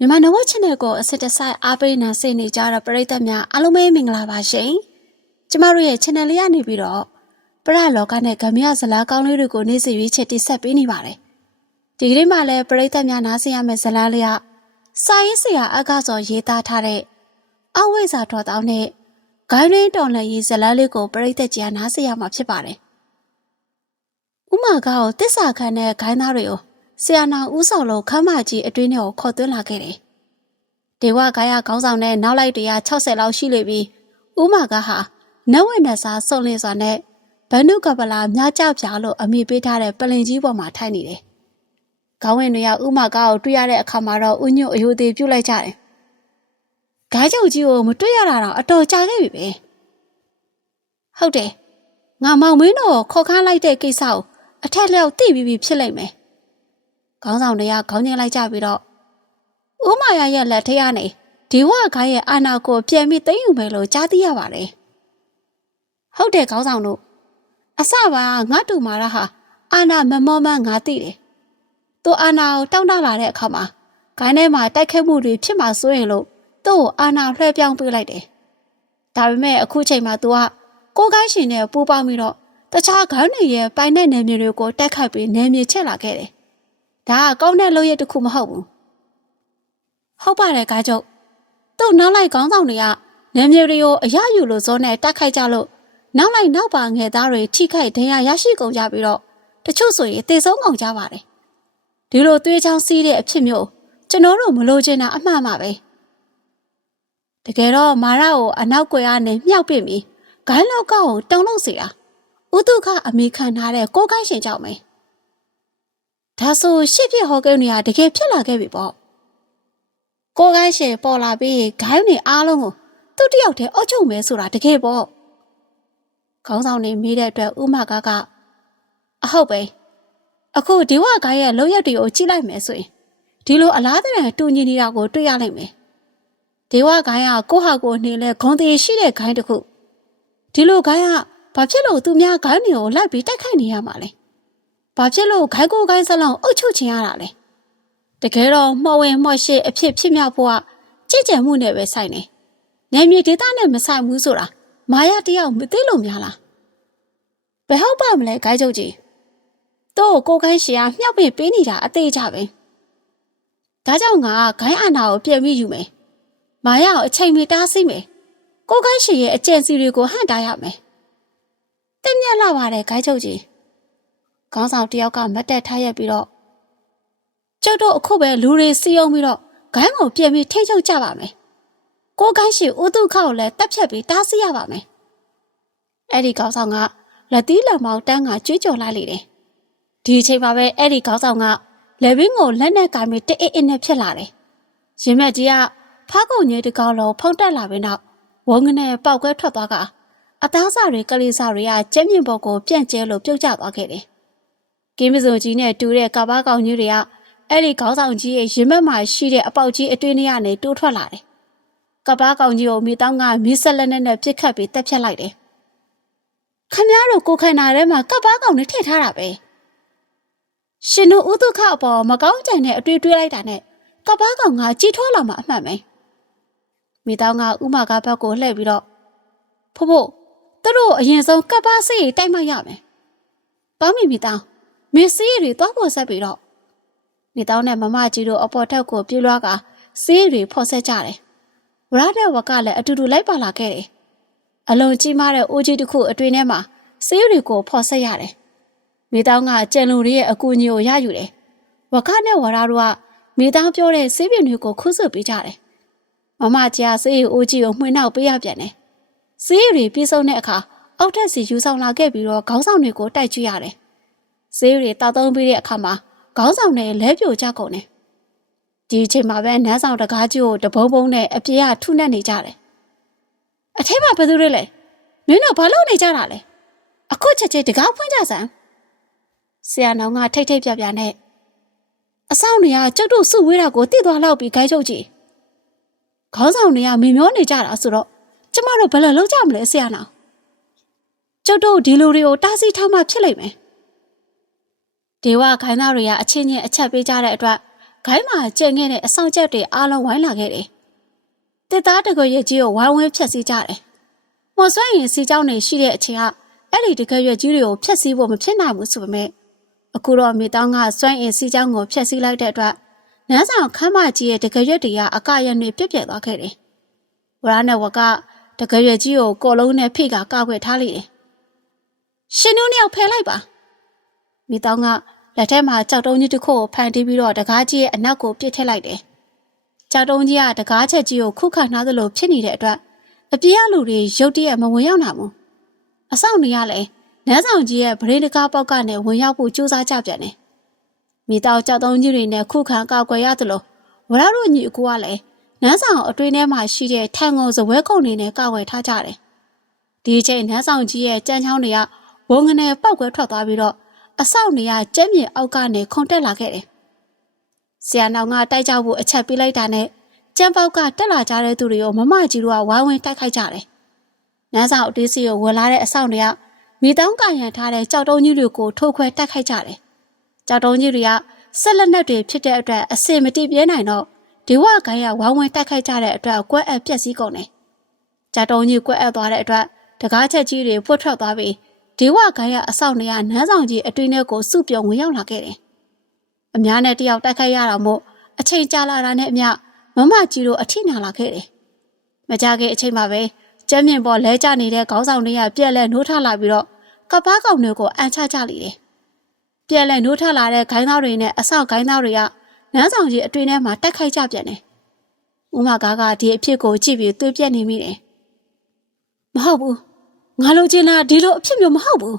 မြန်မာနဝက် channel ကိုအစစ်တစိုက်အားပေးနေစေနေကြတဲ့ပရိသတ်များအားလုံးပဲမင်္ဂလာပါရှင်။ကျမတို့ရဲ့ channel လေးကနေပြီးတော့ပရလောကနဲ့ဂမရဇလာကောင်းလေးတွေကိုနေ့စဉ်ရွေးချက်တင်ဆက်ပေးနေပါတယ်။ဒီကနေ့မှလည်းပရိသတ်များနားဆင်ရမယ့်ဇလန်းလေးကစာရေးဆရာအကစောရေးသားထားတဲ့အဝိဇ္ဇာတော်တောင်းနဲ့ဂိုင်းရင်းတော်လည်းရေးဇလန်းလေးကိုပရိသတ်ကြီးကနားဆင်ရမှာဖြစ်ပါတယ်။ဥမာကကိုတစ္ဆာခံတဲ့ဂိုင်းသားတွေကို ဆရာနာဦးဆောင်လို့ခမ်းမကြီးအတွင်းထဲကိုခေါ်သွင်းလာခဲ့တယ်။ဒေဝဂါယခေါင်းဆောင်နဲ့နောက်လိုက်160လောက်ရှိလေပြီးဥမာကဟာနဝက်နဲ့စားစုံလင်းစွာနဲ့ဘန္ဓုကပလာမြားကြောက်ပြလို့အမိပေးထားတဲ့ပလင်ကြီးပေါ်မှာထိုင်နေတယ်။ခေါင်းဝင်တွေကဥမာကကိုတွေ့ရတဲ့အခါမှာတော့ဥညွတ်အယိုသေးပြုတ်လိုက်ကြတယ်။ဂါးချုပ်ကြီးကိုမတွေ့ရတာတော့အတော်ကြာခဲ့ပြီပဲ။ဟုတ်တယ်။ငါမောင်မင်းတို့ခေါ်ခန်းလိုက်တဲ့ကိစ္စကိုအထက်လျောက်သိပြီးပြီဖြစ်လိမ့်မယ်။ ခေါင်းဆောင်တွေကခေါင်းညှိလိုက်ကြပြီးတော့ဥမာရရဲ့လက်ထက်ကနေဒီဝခိုင်းရဲ့အာနာကိုပြန်ပြီးသိမ့်ယူမယ်လို့ကြားသိရပါတယ်။ဟုတ်တယ်ခေါင်းဆောင်တို့အစပါငါတူမာရဟာအာနာမမောမငါသိတယ်။သူအာနာကိုတောင်းတလာတဲ့အခါမှာဂိုင်းထဲမှာတိုက်ခိုက်မှုတွေဖြစ်မှာစိုးရင်လို့သူ့ကိုအာနာလွှဲပြောင်းပေးလိုက်တယ်။ဒါပေမဲ့အခုချိန်မှာ तू ကကိုကိုင်းရှင်နဲ့ပူးပေါင်းပြီးတော့တခြားဂိုင်းတွေရဲ့ပိုင်တဲ့နယ်မြေတွေကိုတိုက်ခိုက်ပြီးနယ်မြေချက်လာခဲ့တယ်။ ဒါကကောင်းတဲ့လုပ်ရတစ်ခုမဟုတ်ဘူး။ဟုတ်ပါတယ်ကားချုပ်။သူ့နောက်လိုက်ခေါင်းဆောင်တွေကနယ်မြေတွေကိုအရယူလို့ဇောနဲ့တိုက်ခိုက်ကြလို့နောက်လိုက်နောက်ပါငယ်သားတွေထိခိုက်ဒဏ်ရာရရှိကုန်ကြပြီးတော့တချို့ဆိုရင်တေဆုံးကုန်ကြပါတယ်။ဒီလိုသွေးချောင်းစီးတဲ့အဖြစ်မျိုးကျွန်တော်တို့မလိုချင်တာအမှန်ပါပဲ။တကယ်တော့မာရကိုအနောက်ကွယ်ကနေမြှောက်ပစ်ပြီးဂိုင်းလောက်ကကိုတုံလုံးစေတာ။ဥတုကအမိခံထားတဲ့ကိုကိုင်းရှင်ကြောင့်ပဲ။ ဒါဆိုရှစ်ပြဟောကိန်းတွေကတကယ်ဖြစ်လာခဲ့ပြီပေါ့။ကိုကိုင်းရှင်ပေါ်လာပြီးဂိုင်းတွေအားလုံးကိုသူ့တယောက်တည်းအုပ်ချုပ်မယ်ဆိုတာတကယ်ပေါ့။ခေါင်းဆောင်နေမိတဲ့အတွက်ဥမကကအဟုတ်ပဲ။အခုဒီဝဂိုင်းရဲ့လောက်ရက်တွေကိုကြည့်လိုက်မယ်ဆိုရင်ဒီလိုအလားတန်တူညီနေတာကိုတွေ့ရနိုင်မယ်။ဒေဝဂိုင်းကကိုဟာကိုနေလဲဂုံသေးရှိတဲ့ဂိုင်းတစ်ခုဒီလိုဂိုင်းကဘာဖြစ်လို့သူများဂိုင်းတွေကိုလိုက်ပြီးတိုက်ခိုက်နေရမှာလဲ။ ဘာဖြစ်လို့ဂိုင်းကိုဂိုင်းစလုံးအုပ်ချုပ်ချင်ရတာလဲ။တကယ်တော့မှော်ဝင်မှော်ရှိအဖြစ်ဖြစ်မြောက်ဖို့ကကြည်ကြံမှုနဲ့ပဲဆိုင်နေ။နယ်မြေဒေသနဲ့မဆိုင်ဘူးဆိုတာမာယာတယောက်မသိလို့များလား။ဘယ်ဟုတ်ပါမလဲဂိုင်းချုပ်ကြီး။တော့ကိုကိုင်းရှီကမြှောက်ပင်ပေးနေတာအသေးကြပဲ။ဒါကြောင့်ငါဂိုင်းအာနာကိုပြန်ပြီးယူမယ်။မာယာကိုအချိန်မီတားဆီးမယ်။ကိုကိုင်းရှီရဲ့အကြံစီတွေကိုဟန့်တားရမယ်။တက်မြက်လာပါတယ်ဂိုင်းချုပ်ကြီး။ ခေါင်းဆောင်တယောက်ကမတ်တက်ထားရက်ပြီးတော့ကျုပ်တို့အခုပဲလူတွေစီယုံပြီးတော့ဂိုင်းကိုပြန်ပြီးထိတ်ချုပ်ကြပါမယ်။ကိုကိုင်းရှီဦးတုခကိုလည်းတက်ဖြတ်ပြီးတားဆီးရပါမယ်။အဲ့ဒီခေါင်းဆောင်ကလက်သီးလက်မောင်းတန်းကကြွေးကြော်လိုက်လေတယ်။ဒီအချိန်မှာပဲအဲ့ဒီခေါင်းဆောင်ကလေဘင်းကိုလက်နဲ့ကင်ပြီးတအိအိနဲ့ဖြစ်လာတယ်။ရင်မက်ကြီးကဖားကုန်ကြီးတကောင်လုံးဖုံးတက်လာပြီးနောက်ဝုန်းကနေပေါက်ကွဲထွက်သွားကအသားစားတွေကလေးစားတွေကကျက်မြင့်ပေါ်ကိုပြန့်ကျဲလို့ပြုတ်ကျသွားခဲ့တယ်။ ကင်းမစုံကြီးနဲ့တူတဲ့ကဘာကောင်ကြီးတွေကအဲ့ဒီခေါင်းဆောင်ကြီးရဲ့ရင်မက်မှာရှိတဲ့အပေါက်ကြီးအတွင်းထဲကနေတိုးထွက်လာတယ်။ကဘာကောင်ကြီးကိုမိတောင်းကမိဆက်လက်နဲ့ပြစ်ခတ်ပြီးတက်ဖြတ်လိုက်တယ်။ခမည်းတော်ကိုခန္ဓာထဲမှာကဘာကောင်နဲ့ထည့်ထားတာပဲ။ရှင်တို့ဥဒုခအပေါ်မကောင်းကြံတဲ့အတွေ့တွေးလိုက်တာနဲ့ကဘာကောင်ကကြီးထွားလာမှအမှန်ပဲ။မိတောင်းကဥမာကဘက်ကိုလှည့်ပြီးတော့ဖို့ဖို့သူတို့အရင်ဆုံးကပ်ပါစိတ်တိုက်မှရမယ်။ပေါင်းမိမိတောင်း မင်းစီးရီတွေတော့ပေါ်ဆက်ပြီးတော့မိတောင်းနဲ့မမကြီးတို့အပေါ်ထက်ကိုပြေးလွှားကစီးရီဖော်ဆက်ကြတယ်။ဝရတဲ့ဝကလည်းအတူတူလိုက်ပါလာခဲ့တယ်။အလုံးကြီးမားတဲ့အိုးကြီးတစ်ခုအတွင်းထဲမှာစီးရီကိုဖော်ဆက်ရတယ်။မိတောင်းကကြံလူတွေရဲ့အကူအညီကိုရယူတယ်။ဝကနဲ့ဝရတို့ကမိတောင်းပြောတဲ့စီးပင်တွေကိုခုဆွပေးကြတယ်။မမကြီးကစီးရီအိုးကြီးကိုမှွေနှောက်ပေးရပြန်တယ်။စီးရီပြီးဆုံးတဲ့အခါအောက်ထက်စီယူဆောင်လာခဲ့ပြီးတော့ခေါင်းဆောင်တွေကိုတိုက်ကြည့်ရတယ်။ ဈေးတွေတောက်သုံးပြီးတဲ့အခါမှာခေါင်းဆောင်တွေလဲပြိုကြကုန်တယ်။ဒီအချိန်မှာပဲနန်းဆောင်တကားကြီးကိုတပုံးပုံးနဲ့အပြေကထုနှက်နေကြတယ်။အထက်မှာဘယ်သူတွေလဲ။မင်းတို့ဘာလုပ်နေကြတာလဲ။အခုချက်ချင်းတကားဖွင့်ကြစမ်း။ဆရာနောင်ကထိတ်ထိတ်ပြပြနဲ့အဆောင်တွေကကျုပ်တို့စုဝေးတာကိုတည်သွားလောက်ပြီးခိုင်းချုပ်ကြည့်။ခေါင်းဆောင်တွေကမင်မျောနေကြတာဆိုတော့ကျမတို့ဘယ်လိုလုပ်ကြမလဲဆရာနောင်။ကျုပ်တို့ဒီလူတွေကိုတားဆီးထားမှဖြစ်လိမ့်မယ်။ ဒေဝခိုင်းသားတွေကအချင်းချင်းအချက်ပေးကြတဲ့အတွက်ဂိုင်းမှာကျင်ခဲ့တဲ့အဆောင်ချက်တွေအားလုံးဝိုင်းလာခဲ့တယ်။တစ်သားတကွရဲ့ကြီးကိုဝိုင်းဝန်းဖျက်ဆီးကြတယ်။မော်ဆွဲရင်စီကြောင်းနေရှိတဲ့အချိန်ကအဲ့ဒီတကွရဲ့ကြီးတွေကိုဖျက်ဆီးဖို့မဖြစ်နိုင်ဘူးဆိုပေမဲ့အခုတော့မိတောင်းကစွန့်ရင်စီကြောင်းကိုဖျက်ဆီးလိုက်တဲ့အတွက်နန်းဆောင်ခမ်းမကြီးရဲ့တကွရက်တွေကအကရနေပြက်ပြက်သွားခဲ့တယ်။ဝရနဲ့ဝကတကွရက်ကြီးကိုကော်လုံးနဲ့ဖိကကောက်ွယ်ထားလိုက်တယ်။ရှင်တို့နှစ်ယောက်ဖယ်လိုက်ပါ။ မိတောင်းကလက်ထဲမှာကြောက်တုံးကြီးတစ်ခုကိုဖန်တီးပြီးတော့တကားကြီးရဲ့အနောက်ကိုပစ်ထည့်လိုက်တယ်။ကြောက်တုံးကြီးကတကားချက်ကြီးကိုခုခံထားသလိုဖြစ်နေတဲ့အတွက်အပြေးအလူတွေရုတ်တရက်မဝင်ရောက်နိုင်ဘူး။အဆောင်နေရလဲနန်းဆောင်ကြီးရဲ့ဗရင်တကားပေါက်ကနေဝင်ရောက်ဖို့ကြိုးစားကြပြန်တယ်။မိတောင်ကြောက်တုံးကြီးတွေနဲ့ခုခံကောက်ွယ်ရသလိုဝရတို့ညီအကူကလည်းနန်းဆောင်အတွင်းထဲမှာရှိတဲ့ထန်ငုံစပွဲကုံတွေနဲ့ကောက်ွယ်ထားကြတယ်။ဒီအချိန်နန်းဆောင်ကြီးရဲ့ကြမ်းချောင်းတွေကဝုံငနေပောက်ကွဲထွက်သွားပြီးတော့ အဆောက်နေရကျက်မြေအောက်ကနေခုန်တက်လာခဲ့တယ်။ဆရာနောင်ကတိုက်ကြဖို့အချက်ပေးလိုက်တာနဲ့ကျန်းပေါက်ကတက်လာကြတဲ့သူတွေကိုမမကြီးတို့ကဝိုင်းဝန်းတိုက်ခိုက်ကြတယ်။နန်းဆောင်အတေးစီကိုဝင်လာတဲ့အဆောက်တွေကမိတောင်းကရန်ထားတဲ့ကြောက်တုံးကြီးတွေကိုထိုးခွဲတိုက်ခိုက်ကြတယ်။ကြောက်တုံးကြီးတွေကဆက်လက်နက်တွေဖြစ်တဲ့အတွက်အစင်မတိပြဲနိုင်တော့ဒီဝကိုင်းရဝိုင်းဝန်းတိုက်ခိုက်ကြတဲ့အတွက်ကွက်အပ်ပြက်စီးကုန်တယ်။ကြောက်တုံးကြီးကွက်အပ်သွားတဲ့အတွက်တကားချက်ကြီးတွေဖွတ်ထွက်သွားပြီး ဒေဝခိုင်းရအဆောက်နေရနန်းဆောင်ကြီးအတွင်းထဲကိုစုပြုံဝင်ရောက်လာခဲ့တယ်။အများနဲ့တယောက်တိုက်ခိုက်ရတာမို့အချိန်ကြာလာတာနဲ့အမျှမမကြီးတို့အထိနာလာခဲ့တယ်။မကြခင်အချိန်မှာပဲကျမ်းမြင့်ပေါ်လဲကျနေတဲ့ခေါင်းဆောင်တွေကပြက်လဲနှိုးထလာပြီးတော့ကပားကောင်တွေကိုအန်ချကြလိတယ်။ပြက်လဲနှိုးထလာတဲ့ခိုင်းသားတွေနဲ့အဆောက်ခိုင်းသားတွေကနန်းဆောင်ကြီးအတွင်းထဲမှာတက်ခိုက်ကြပြန်တယ်။ဦးမကားကဒီအဖြစ်ကိုကြည့်ပြီးသွေးပြက်နေမိတယ်။မဟုတ်ဘူး ငါလိုချင်တာဒီလိုအဖြစ်မျိုးမဟုတ်ဘူး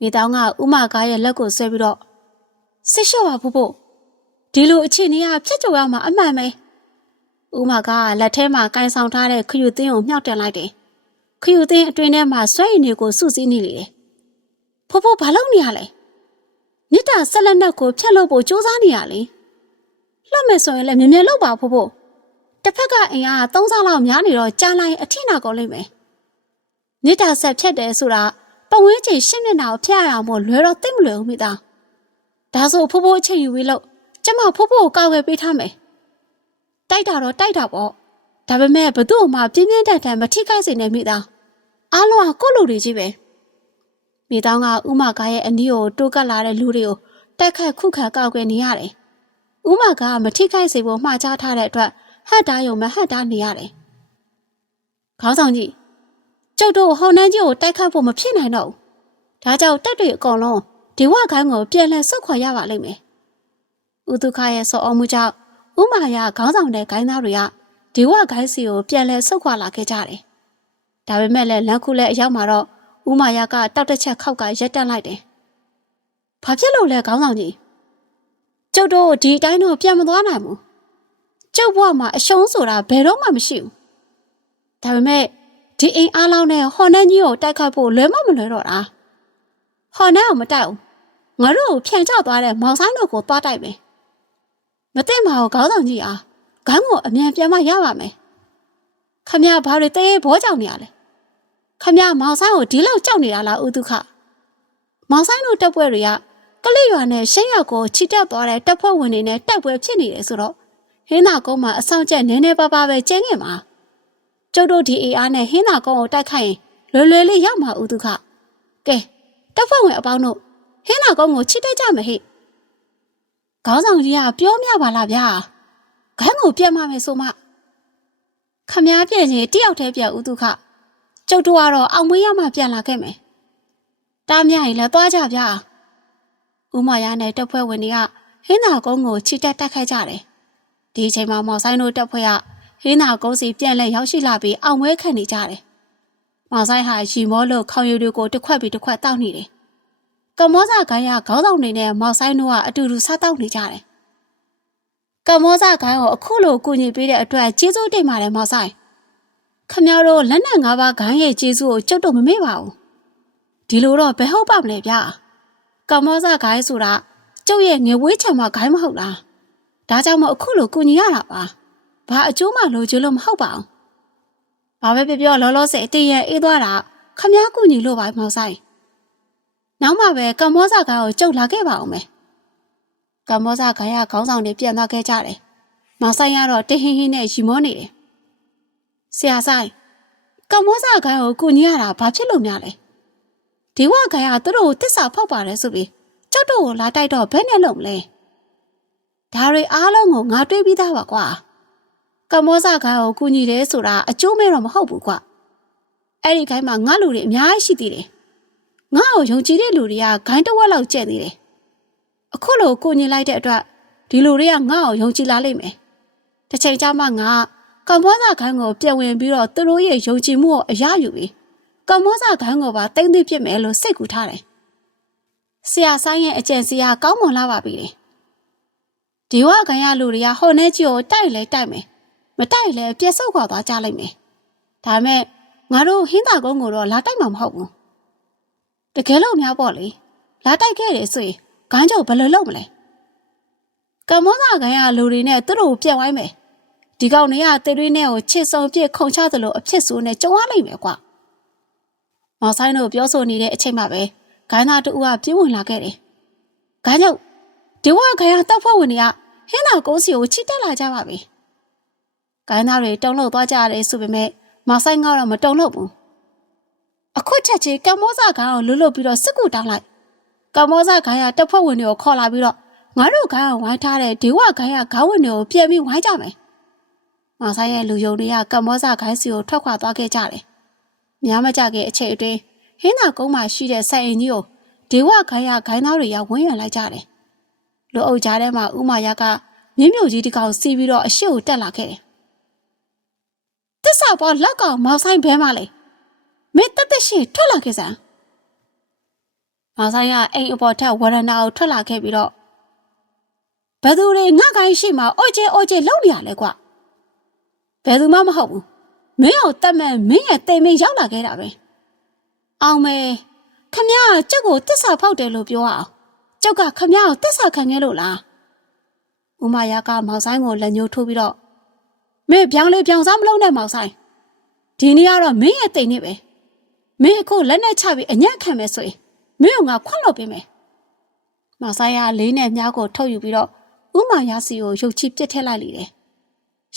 မိတောင်းကဥမာကားရဲ့လက်ကိုဆွဲပြီးတော့ဆစ်လျှော့ပါဖို့ဖို့ဒီလိုအခြေအနေကဖြစ်ကြရမှာအမှန်ပဲဥမာကလက်ထဲမှာကန်ဆောင်ထားတဲ့ခယူသင်းကိုမြှောက်တင်လိုက်တယ်ခယူသင်းအတွင်းထဲမှာဆွဲရည်တွေကိုစုစည်းနေလေတယ်ဖို့ဖို့ဘာလုပ်နေရလဲမြစ်တာဆက်လက်နက်ကိုဖျက်လို့ဖို့စူးစမ်းနေရလေလှတ်မယ်ဆိုရင်လည်းမြင်မြင်လုပ်ပါဖို့ဖို့တစ်ဖက်ကအင်အား၃ဆလောက်များနေတော့ကြားလိုက်အထိနာကုန်လိမ့်မယ် နိတာဆက်ဖြတ်တယ်ဆိုတာပဝင်းချင်ရှင်းမျက်နှာကိုဖျက်ရအောင်မို့လွယ်တော့သိမ့်မလွယ်ဘူးမိသားဒါဆိုဖိုးဖိုးအချိန်ယူပြီးလို့ကျမဖိုးဖိုးကိုကောက်ွယ်ပေးထားမယ်တိုက်တာတော့တိုက်တာပေါ့ဒါပေမဲ့ဘသူ့မှပြင်းပြင်းထန်ထန်မထိခိုက်စေနဲ့မိသားအားလုံးကကိုယ့်လူတွေကြီးပဲမိသားကဥမာကားရဲ့အနီးကိုတိုးကပ်လာတဲ့လူတွေကိုတက်ခတ်ခုခံကောက်ွယ်နေရတယ်ဥမာကမထိခိုက်စေဖို့မှားချထားတဲ့အတွက်ဟတ်တားယုံမဟတ်တားနေရတယ်ခေါင်းဆောင်ကြီး ကျုပ်တို့ဟောင်းနှန်းကြီးကိုတိုက်ခတ်ဖို့မဖြစ်နိုင်တော့ဘူး။ဒါကြောင့်တက်တွေအကုန်လုံးဒီဝခိုင်းကိုပြန်လည်ဆုတ်ခွာရပါလိမ့်မယ်။ဥဒုခရဲ့စောအောင်မှုကြောင့်ဥမာယာခေါင်းဆောင်တဲ့ဂိုင်းသားတွေကဒီဝခိုင်းစီကိုပြန်လည်ဆုတ်ခွာလာခဲ့ကြတယ်။ဒါပေမဲ့လည်းလမ်းခုလည်းအရောက်မှာတော့ဥမာယာကတောက်တစ်ချက်ခောက်ကရက်တက်လိုက်တယ်။ဘာဖြစ်လို့လဲခေါင်းဆောင်ကြီး။ကျုပ်တို့ဒီအတိုင်းတော့ပြန်မသွားနိုင်ဘူး။ကျုပ်ဘဝမှာအရှုံးဆိုတာဘယ်တော့မှမရှိဘူး။ဒါပေမဲ့ ဒီအိမ်အားလုံးနဲ့ဟော်နန်းကြီးကိုတိုက်ခိုက်ဖို့လွယ်မမလွယ်တော့တာဟော်နန်းကိုမတိုက်ဘူးငါတို့ကိုဖြန့်ချသွားတဲ့မောင်ဆိုင်တို့ကိုသွားတိုက်မယ်မသိမှာကိုခေါင်းဆောင်ကြီးအားခေါင်းကိုအမြန်ပြန်မရပါမယ်ခမရဘာတွေတဲဘောကြောင်နေရလဲခမရမောင်ဆိုင်ကိုဒီလောက်ကြောက်နေတာလားဥဒုခမောင်ဆိုင်တို့တက်ပွဲတွေကကလေးရွာနဲ့ရှင်းရောက်ကိုချီတက်သွားတဲ့တက်ဖွဲ့ဝင်တွေနဲ့တိုက်ပွဲဖြစ်နေတယ်ဆိုတော့ဟင်းသာကုန်းမှာအဆောင်ချက်နည်းနည်းပါးပါးပဲကျင်းနေမှာ ကျုပ်တို့ဒီအေအားနဲ့ဟင်းသာကုန်းကိုတိုက်ခိုက်ရင်လွယ်လွယ်လေးရောက်မှာဥဒုခကဲတက်ဖွဲ့ဝင်အပေါင်းတို့ဟင်းသာကုန်းကိုချစ်တိုက်ကြမဟိခေါင်းဆောင်ကြီးကပြောမြပါလားဗျာခန်းကိုပြတ်မှမယ်ဆိုမှခမားပြည့်ရင်တယောက်တည်းပြတ်ဥဒုခကျုပ်တို့ကတော့အောင်မွေးရမှပြန်လာခဲ့မယ်တားမြရင်လည်းသွားကြဗျာဦးမရနဲ့တက်ဖွဲ့ဝင်တွေကဟင်းသာကုန်းကိုချစ်တက်တက်ခိုက်ကြတယ်ဒီအချိန်မှာမော်ဆိုင်တို့တက်ဖွဲ့က ဟင်းသာကုန်းစီပြန်လဲရောက်ရှိလာပြီးအောင်ဝဲခံနေကြတယ်။မောင်ဆိုင်ဟာရီမောလို့ခေါင်ရည်တွေကိုတစ်ခွက်ပြီးတစ်ခွက်တောက်နေတယ်။ကမောဇဂိုင်းကခေါင်းဆောင်နေနဲ့မောင်ဆိုင်တို့ကအတူတူစားတောက်နေကြတယ်။ကမောဇဂိုင်းကိုအခုလိုကူညီပေးတဲ့အတွက်ကျေးဇူးတင်ပါတယ်မောင်ဆိုင်။ခမရတို့လက်နက်၅ပါးဂိုင်းရဲ့ကျေးဇူးကိုကျုပ်တို့မမေ့ပါဘူး။ဒီလိုတော့ဘယ်ဟုတ်ပါမလဲဗျာ။ကမောဇဂိုင်းဆိုတာကျုပ်ရဲ့ငွေဝေးချံမဂိုင်းမဟုတ်လား။ဒါကြောင့်မအခုလိုကူညီရတာပါ။ ဘာအကျိုးမှလိုချင်လို့မဟုတ်ပါဘူး။ဘာပဲပြောပြောလောလောဆယ်တည်ရအေးသွားတာခမားကူညီလို့ပါမောင်ဆိုင်။နောက်မှပဲကမ္ဘောဇာကားကိုကြုတ်လာခဲ့ပါအောင်မယ်။ကမ္ဘောဇခိုင်ရခေါင်းဆောင်တွေပြန်သွားခဲ့ကြတယ်မောင်ဆိုင်ကတော့တဟင်းဟင်းနဲ့ရီမောနေတယ်ဆရာဆိုင်ကမ္ဘောဇခိုင်ကိုကူညီရတာဘာဖြစ်လို့များလဲဒီဝခိုင်ကသူတို့ကိုတစ္ဆာဖောက်ပါတယ်ဆိုပြီးကျောက်တို့ကိုလာတိုက်တော့ဘယ်နဲ့လုံမလဲဒါတွေအားလုံးကိုငါတွေးပြီးသားပါကွာ ကမ္ဘောဇခိုင်ကိုကူညီတယ်ဆိုတာအကျိုးမဲ့တော့မဟုတ်ဘူးကွာအဲ့ဒီခိုင်မှာငါလူတွေအများကြီးရှိသေးတယ်ငါ့ကိုယုံကြည်တဲ့လူတွေကဂိုင်းတစ်ဝက်လောက်ကျက်သေးတယ်အခုလိုကိုညီလိုက်တဲ့အတွက်ဒီလူတွေကငါ့ကိုယုံကြည်လာလိမ့်မယ်တစ်ချိန်ကျမှငါကမ္ဘောဇခိုင်ကိုပြန်ဝင်ပြီးတော့သူတို့ရဲ့ယုံကြည်မှုကိုအရယူပြီးကမ္ဘောဇခိုင်ကိုပါတိမ့်သိပ်ပြစ်မယ်လို့စိတ်ကူထားတယ်ဆရာဆိုင်ရဲ့အကြံစီကကောင်းမွန်လာပါပြီလေဒီဝခိုင်ရလူတွေကဟိုနဲ့ကြီးကိုတိုက်လဲတိုက်မယ် မတိုက်လဲပြက်ဆုပ်ခွာသွားကြလိမ့်မယ်ဒါပေမဲ့ငါတို့ဟင်းသာကုန်းကိုတော့လာတိုက်မှာမဟုတ်ဘူးတကယ်လို့များပေါ့လေလာတိုက်ခဲ့တယ်ဆိုရင်ဂန်းကြောဘယ်လိုလုပ်မလဲကမ္ဘောဇခိုင်ရလူတွေနဲ့သူတို့ကိုပြက်ဝိုင်းမယ်ဒီကောင်တွေကတေတွေနဲ့ကိုချစ်စုံပြစ်ခုံချသလိုအဖြစ်ဆိုးနဲ့ကြုံရလိမ့်မယ်ကွာမောင်ဆိုင်တို့ပြောဆိုနေတဲ့အချိန်မှာပဲဂိုင်းသားတူကပြေးဝင်လာခဲ့တယ်ဂိုင်းကြောင့်ဒီဝခိုင်ရတောက်ဖို့ဝင်တွေကဟင်းသာကုန်းစီကိုချစ်တက်လာကြပါပြီ ဂိုင်းသားတွေတုံလို့သွားကြရတယ်ဆိုပေမဲ့မောင်ဆိုင်ကတော့မတုံလို့ဘူးအခုချက်ချင်းကမ္ဘောဇခိုင်ကိုလွတ်လွတ်ပြီးတော့စစ်ကူတောင်းလိုက်ကမ္ဘောဇခိုင်ရတက်ဖို့ဝင်တွေကိုခေါ်လာပြီးတော့ငါတို့ခိုင်ကိုဝိုင်းထားတဲ့ဒီဝခိုင်ရခေါင်းဝင်တွေကိုပြန်ပြီးဝိုင်းကြမယ်မောင်ဆိုင်ရဲ့လူယုံတွေကကမ္ဘောဇခိုင်စီကိုထွက်ခွာသွားခဲ့ကြတယ်များမကြခင်အချိန်အတွင်းဟင်းသာကုန်းမှာရှိတဲ့ဆိုင်အင်ကြီးကိုဒေဝခိုင်ရခိုင်သားတွေကဝန်းရံလိုက်ကြတယ်။လူအုပ်ကြားထဲမှာဥမာရကမြင်းမြုပ်ကြီးတစ်ကောင်စီးပြီးတော့အရှိကိုတက်လာခဲ့တယ်။ တစ္ဆာပေါ်လက်ကောင်မောင်ဆိုင်ဘဲမလဲ။မင်းတက်တက်ရှိထွက်လာခဲ့စမ်း။မောင်ဆိုင်ကအိမ်အပေါ်ထက်ဝရဏာကိုထွက်လာခဲ့ပြီးတော့ဘယ်သူတွေငှက်ကိုင်းရှိမှအိုချေအိုချေလုံနေရလဲကွာ။ဘယ်သူမှမဟုတ်ဘူး။မင်းအောင်တက်မဲ့မင်းရဲ့တိမ်မင်းရောက်လာခဲ့တာပဲ။အောင်မဲခမရကျုပ်ကိုတစ္ဆာဖောက်တယ်လို့ပြောအောင်ကျုပ်ကခမရကိုတစ္ဆာခံခဲ့လို့လားဥမာယာကမောင်ဆိုင်ကိုလက်ညှိုးထိုးပြီးတော့ မင်းပြောင်းလေပြောင်းစားမလုံးနဲ့မောင်ဆိုင်ဒီနေ့ကတော့မင်းရဲ့တိမ်နဲ့ပဲမင်းအခုလက်နဲ့ချပြီးအညံ့ခံမယ်ဆိုရင်မင်းကငါခွန့်လို့ပေးမယ်မောင်ဆိုင်ကလေးနဲ့မြားကိုထုတ်ယူပြီးတော့ဥမာယာစီကိုရုပ်ချပြစ်ထည့်လိုက်လေတယ်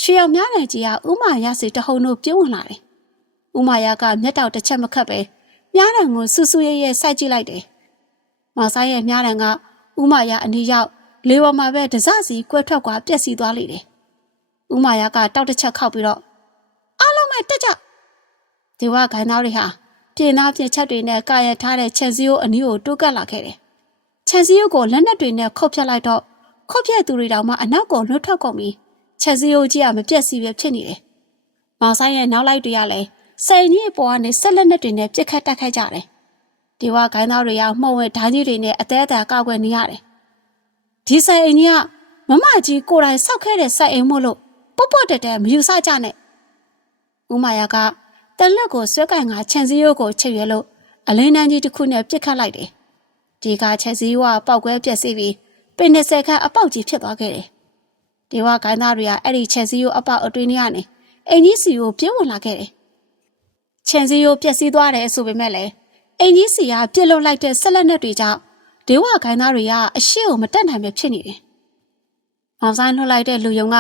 ရွှေအောင်များနယ်ကြီးကဥမာယာစီတဟုန်တို့ပြုံးဝင်လာတယ်ဥမာယာကမျက်တောက်တစ်ချက်မခတ်ပဲမြားတံကိုဆူဆူရဲရဲစိုက်ကြည့်လိုက်တယ်။မောင်ဆိုင်ရဲ့မြားတံကဥမာယာအနီးရောက်လေပေါ်မှာပဲဒဇစီကွဲထွက်ကွာပြက်စီသွားလိမ့်တယ်။ ဥမာယာကတောက်တစ်ချက်ခောက်ပြီးတော့အားလုံးပဲတက်ကြ။ဒီဝဂိုင်းသားတွေဟာပြေနာပြေချက်တွေနဲ့ကာရထားတဲ့ခြံစည်းရိုးအနီးကိုတိုးကပ်လာခဲ့တယ်။ခြံစည်းရိုးကိုလက်နက်တွေနဲ့ခုတ်ဖြတ်လိုက်တော့ခုတ်ဖြတ်သူတွေတောင်မှအနောက်ကိုလွတ်ထွက်ကုန်ပြီးခြံစည်းရိုးကြီးကမပြက်စီပဲဖြစ်နေတယ်။မောင်ဆိုင်ရဲ့နောက်လိုက်တွေကလည်းစိန်ကြီးပေါ်ကနေဆက်လက်နဲ့တွေနဲ့ပြစ်ခတ်တက်ခိုက်ကြတယ်။ဒီဝဂိုင်းသားတွေကမှုံဝဲဓာကြီးတွေနဲ့အသေးအတန်ကောက်ွယ်နေရတယ်။ဒီဆိုင်အိမ်ကြီးကမမကြီးကိုယ်တိုင်ဆောက်ခဲ့တဲ့ဆိုင်အိမ်မို့လို့ ပုတ်ပုတ်တက်တက်မယူဆကြနဲ့။ဦးမာယာကတလက်ကိုဆွဲကင်ကခြံစည်းရိုးကိုချိတ်ရလို့အလင်းတန်းကြီးတစ်ခုနဲ့ပြစ်ခတ်လိုက်တယ်။ဒီကခြံစည်းရိုးကပောက်ကွဲပြက်စီးပြီးပင်20ခန့်အပေါက်ကြီးဖြစ်သွားခဲ့တယ်။ဒီဝဂိုင်းသားတွေကအဲ့ဒီခြံစည်းရိုးအပေါက်အတွင်းထဲကနေအိမ်ကြီးစီကိုပြေးဝင်လာခဲ့တယ်။ခြံစည်းရိုးပျက်စီးသွားတယ်ဆိုပေမဲ့လည်းအိမ်ကြီးစီကပြစ်လွတ်လိုက်တဲ့ဆက်လက်နက်တွေကြောင့်ဒေဝခိုင်းသားတွေကအရှိကိုမတက်နိုင်ပဲဖြစ်နေတယ်။မောင်ဆိုင်လွှတ်လိုက်တဲ့လူယုံက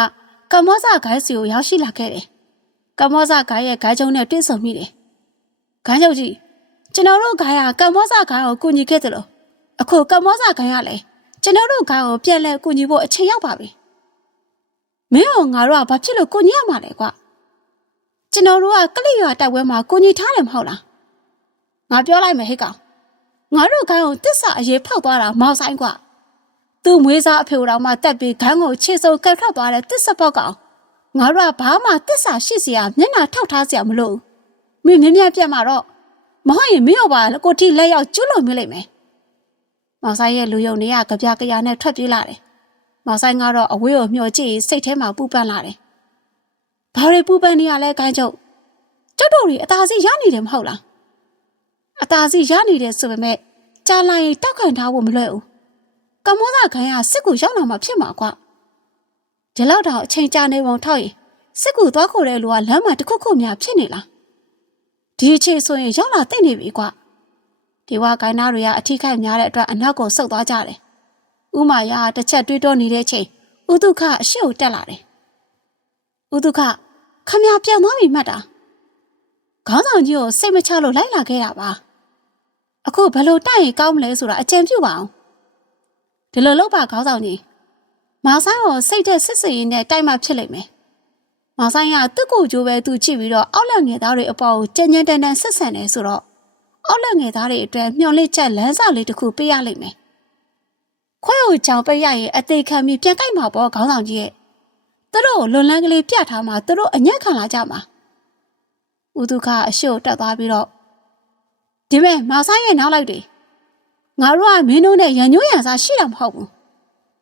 ကမ္ဘောဇဂိုင်းစီကိုရောက်ရှိလာခဲ့တယ်။ကမ္ဘောဇဂိုင်းရဲ့ဂိုင်းကျုံနဲ့တွေ့ဆုံမိတယ်။ဂိုင်းချုပ်ကြီးကျွန်တော်တို့ဂိုင်းကကမ္ဘောဇဂိုင်းကိုကူညီခဲ့တယ်လို့အခုကမ္ဘောဇဂိုင်းကလည်းကျွန်တော်တို့ဂိုင်းကိုပြန်လဲကူညီဖို့အချိန်ရောက်ပါပြီ။မင်းတို့ငါတို့ကဘာဖြစ်လို့ကူညီရမှာလဲကွာ။ကျွန်တော်တို့ကကလိရွာတိုက်ပွဲမှာကိုကြီးထားတယ်မဟုတ်လားငါပြောလိုက်မယ်ဟဲ့ကောင်ငါတို့ခိုင်းကိုတစ္ဆာအရေးဖောက်သွားတာမောက်ဆိုင်ကွာ သူ့မွေးစားအဖေတော်မှတက်ပြီးခန်းကိုခြေစုံကက်ထွက်သွားတဲ့တစ္ဆပေါက်ကောင်ငါတို့ကဘာမှတစ္ဆာရှိစရာမျက်နှာထောက်ထားစရာမလိုမင်းမြင်မြပြတ်မှာတော့မဟုတ်ရင်မင်းရောပါကိုထိလက်ရောက်ကျွလို့မြင်လိုက်မယ်မောင်ဆိုင်ရဲ့လူယုံတွေကကြပြကြရနဲ့ထွက်ပြေးလာတယ်မောင်ဆိုင်ကတော့အဝေးကိုမျှော်ကြည့်စိတ်ထဲမှာပူပန်လာတယ်ဘာတွေပူပန်နေရလဲခိုင်းကျုပ်ကျုပ်တို့တွေအသာစီရနေတယ်မဟုတ်လားအသာစီရနေတယ်ဆိုပေမဲ့ကြာလာရင်တောက်ခံထားဖို့မလွယ်ဘူး ကမောသာခိုင်းကစစ်ကူရောက်လာမှဖြစ်မှာကွာဒီလောက်တောင်အချိန်ကြာနေပုံထောက်ရင်စစ်ကူသွားခိုတဲ့လူကလမ်းမှာတခုခုများဖြစ်နေလားဒီအချိန်ဆိုရင်ရောက်လာသိနေပြီကွာဒီဝကိုင်းသားတွေကအထီးခိုက်များတဲ့အတွက်အနောက်ကိုဆုတ်သွားကြတယ်ဥမာယာတစ်ချက်တွေးတောနေတဲ့ချိန်ဥဒုခအရှိ့ကိုတက်လာတယ်ဥဒုခခမရပြန်သွားပြီမှတ်တာခေါင်းဆောင်ကြီးကိုစိတ်မချလို့လိုက်လာခဲ့တာပါအခုဘယ်လိုတိုက်ရင်ကောင်းမလဲဆိုတာအကြံပြုပါအောင် ဒီလိုလုပ်ပါခေါင်းဆောင်ကြီးမောင်ဆိုင်ကိုစိတ်သက်စစ်စစ်ရင်းနဲ့တိုက်မှဖြစ်လိမ့်မယ်မောင်ဆိုင်ကသူ့ကိုယ်ကြိုးပဲသူကြည့်ပြီးတော့အောက်လက်ငယ်သားတွေအပေါ်ကိုကြင်ကြင်တန်တန်ဆက်ဆံနေဆိုတော့အောက်လက်ငယ်သားတွေအတွက်မျော်လင့်ချက်လမ်းစာလေးတစ်ခုပေးရလိမ့်မယ်ခွဲကိုကြောင်ပိတ်ရရင်အသေးခံပြီးပြန်ကြိုက်မှာပေါ့ခေါင်းဆောင်ကြီးရဲ့သူတို့ကိုလွန်လန်းကလေးပြထားမှသူတို့အညံ့ခံလာကြမှာဥဒုခအရှိ့ကိုတက်သွားပြီးတော့ဒီမဲ့မောင်ဆိုင်ရဲ့နောက်လိုက်တွေ ငါတို့ကမင်းတို့နဲ့ရန်ညွှန်းရန်စားရှိတာမဟုတ်ဘူး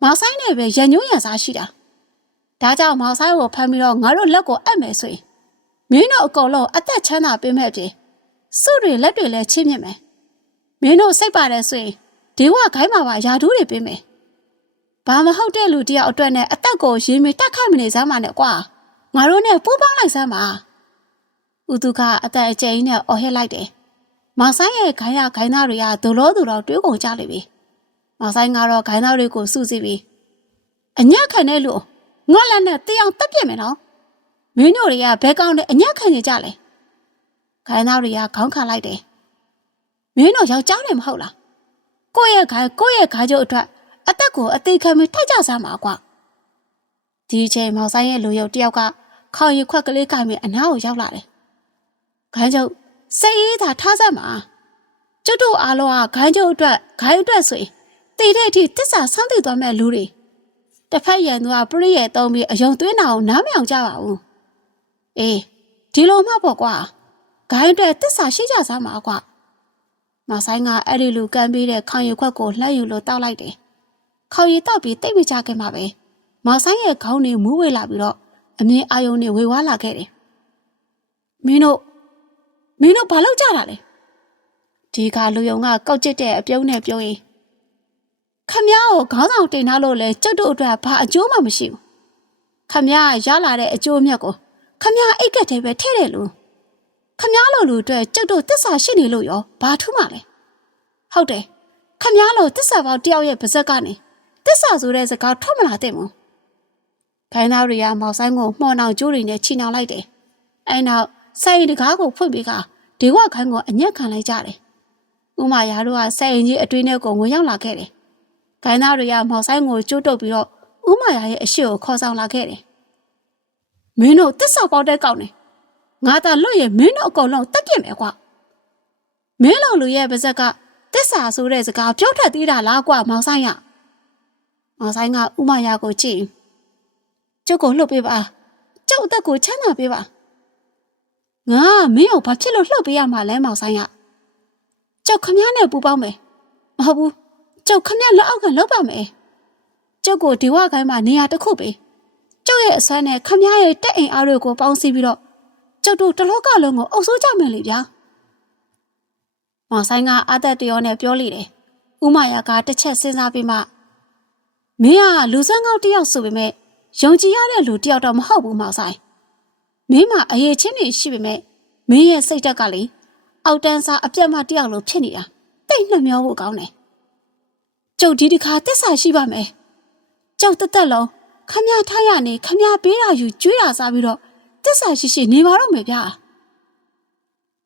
မောင်ဆိုင်နဲ့ပဲရန်ညွှန်းရန်စားရှိတာဒါကြောင့်မောင်ဆိုင်ကိုဖမ်းပြီးတော့ငါတို့လက်ကိုအပ်မယ်ဆိုရင်မင်းတို့အကုန်လုံးအသက်ချမ်းသာပေးမဲ့အပြင်စုတွေလက်တွေလည်းချင်းမြင့်မယ်မင်းတို့စိတ်ပါတယ်ဆိုရင်ဒေဝခိုင်းမှာပါယာဒူးတွေပေးမယ်ဘာမဟုတ်တဲ့လူတယောက်အတွက်နဲ့အသက်ကိုရေမီတက်ခိုက်မနေစမ်းပါနဲ့ကွာငါတို့နဲ့ပူးပေါင်းလိုက်စမ်းပါဥတုကအသက်အကျဉ်းနဲ့အော်ဟစ်လိုက်တယ် မောင်ဆိုင်ရဲ့ခိုင်းရခိုင်းသားတွေကဒလိုဒလိုတွေးကုန်ကြလိမ့်ပြီမောင်ဆိုင်ကတော့ခိုင်းသားတွေကိုစုစည်းပြီးအညက်ခံတဲ့လူငေါလက်နဲ့တေးအောင်တက်ပြစ်မယ်နော်မင်းတို့တွေကဘဲကောင်းတဲ့အညက်ခံနေကြလဲခိုင်းသားတွေကခေါင်းခံလိုက်တယ်မင်းတို့ယောက်ျားတွေမဟုတ်လားကိုယ့်ရဲ့ခိုင်းကိုယ့်ရဲ့ခိုင်းချုပ်အတွက်အသက်ကိုအသေးခံပြီးထိုက်ကြစမ်းပါကွာဒီအချိန်မောင်ဆိုင်ရဲ့လူရုပ်တယောက်ကခေါင်ရီခွက်ကလေးကမြအနားကိုရောက်လာတယ်ခိုင်းချုပ် စိတ်အေးသာထားစမ်းပါကျွတ်တို့အားလုံးကခိုင်းချုပ်အတွက်ခိုင်းအတွက်ဆိုရင်တည်တဲ့အထိတစ္ဆာဆောင်းတည်သွားမဲ့လူတွေတစ်ဖက်ရန်သူကပရိရဲ့တုံးပြီးအယုံသွင်းတာကိုနားမအောင်ကြပါဘူးအေးဒီလိုမှပေါ့ကွာဂိုင်းအတွက်တစ္ဆာရှိကြစမ်းပါကွာမဆိုင်ကအဲ့ဒီလူကမ်းပြီးတဲ့ခေါင်ရီခွက်ကိုလှမ်းယူလို့တောက်လိုက်တယ်ခေါင်ရီတောက်ပြီးတိတ်မကြခင်မှာပဲမောင်ဆိုင်ရဲ့ခေါင်းနဲ့မူးဝေလာပြီးတော့အမြင်အာယုံနဲ့ဝေဝါးလာခဲ့တယ်မင်းတို့ မင်းတို့ဘာလုပ်ကြတာလဲဒီကလူယုံကကောက်ကျစ်တဲ့အပြုံးနဲ့ပြောရင်ခမည်းကိုခေါင်းဆောင်တင်ထားလို့လဲကျုပ်တို့အတွက်ဘာအကျိုးမှမရှိဘူးခမည်းရလာတဲ့အကျိုးမြတ်ကိုခမည်းအိတ်ကက်တည်းပဲထဲ့တယ်လို့ခမည်းလိုလူအတွက်ကျုပ်တို့တစ္ဆာရှိနေလို့ရောဘာထူးမှလဲဟုတ်တယ်ခမည်းလိုတစ္ဆာပေါင်းတယောက်ရဲ့ပါဇက်ကနေတစ္ဆာဆိုတဲ့စကားထွက်မလာတဲ့မို့ခိုင်းသားတွေကမောက်ဆိုင်ကိုမှော်နှောင်ကျိုးတွေနဲ့ချီနှောင်လိုက်တယ်အဲနောက် ဆိုင်တကားကိုဖွင့်ပြီးကဒေဝခိုင်းကိုအညက်ခံလိုက်ကြတယ်ဥမာရာတို့ကဆိုင်ရင်ကြီးအတွင်းထဲကိုဝင်ရောက်လာခဲ့တယ်ခိုင်းသားတွေကမောင်ဆိုင်ကိုကျိုးတုပ်ပြီးတော့ဥမာရာရဲ့အရှိကိုခေါ်ဆောင်လာခဲ့တယ်မင်းတို့တစ္ဆာပေါက်တဲ့ကောက်နေငါသာလွတ်ရင်မင်းတို့အကုန်လုံးတက်ပြစ်မယ်ကွာမင်းလောင်လူရဲ့ပါဇက်ကတစ္ဆာဆိုတဲ့စကားပြောထွက်သေးတာလားကွာမောင်ဆိုင်ရမောင်ဆိုင်ကဥမာရာကိုကြည့်ကျုပ်ကိုလှုပ်ပေးပါကျုပ်အသက်ကိုချမ်းသာပေးပါ ငါမင်းကိုဘာဖြစ်လို့လှုပ်ပေးရမှာလဲမောင်ဆိုင်ရကျုပ်ခမည်းနဲ့ပူပေါင်းမယ်မဟုတ်ဘူးကျုပ်ခမည်းလက်အောက်ကလှုပ်ပါမယ်ကျုပ်ကိုဒီဝခိုင်းမှာနေရာတစ်ခုပေးကျုပ်ရဲ့အစွမ်းနဲ့ခမည်းရဲ့တက်အိမ်အားတွေကိုပေါင်းစည်းပြီးတော့ကျုပ်တို့တလောကလုံးကိုအုပ်ဆိုးကြမယ်လေဗျာမောင်ဆိုင်ကအာသက်တရောနဲ့ပြောလိတယ်ဥမာယာကတစ်ချက်စဉ်းစားပြီးမှမင်းကလူစမ်းကောက်တယောက်ဆိုပေမဲ့ယုံကြည်ရတဲ့လူတယောက်တော့မဟုတ်ဘူးမောင်ဆိုင် မင်းမအရေးချင်းတွေရှိပေမဲ့မင်းရဲ့စိတ်ဓာတ်ကလေအောက်တန်းစားအပြတ်မတယောက်လိုဖြစ်နေတာတိတ်နှမျောဖို့ကောင်းတယ်ကျုပ်ဒီတစ်ခါတစ္ဆာရှိပါမယ်ကျုပ်တက်တက်လုံးခမည်းထားရနေခမည်းပေးတာယူကျွေးတာစားပြီးတော့တစ္ဆာရှိရှိနေပါတော့မယ်ဗျာ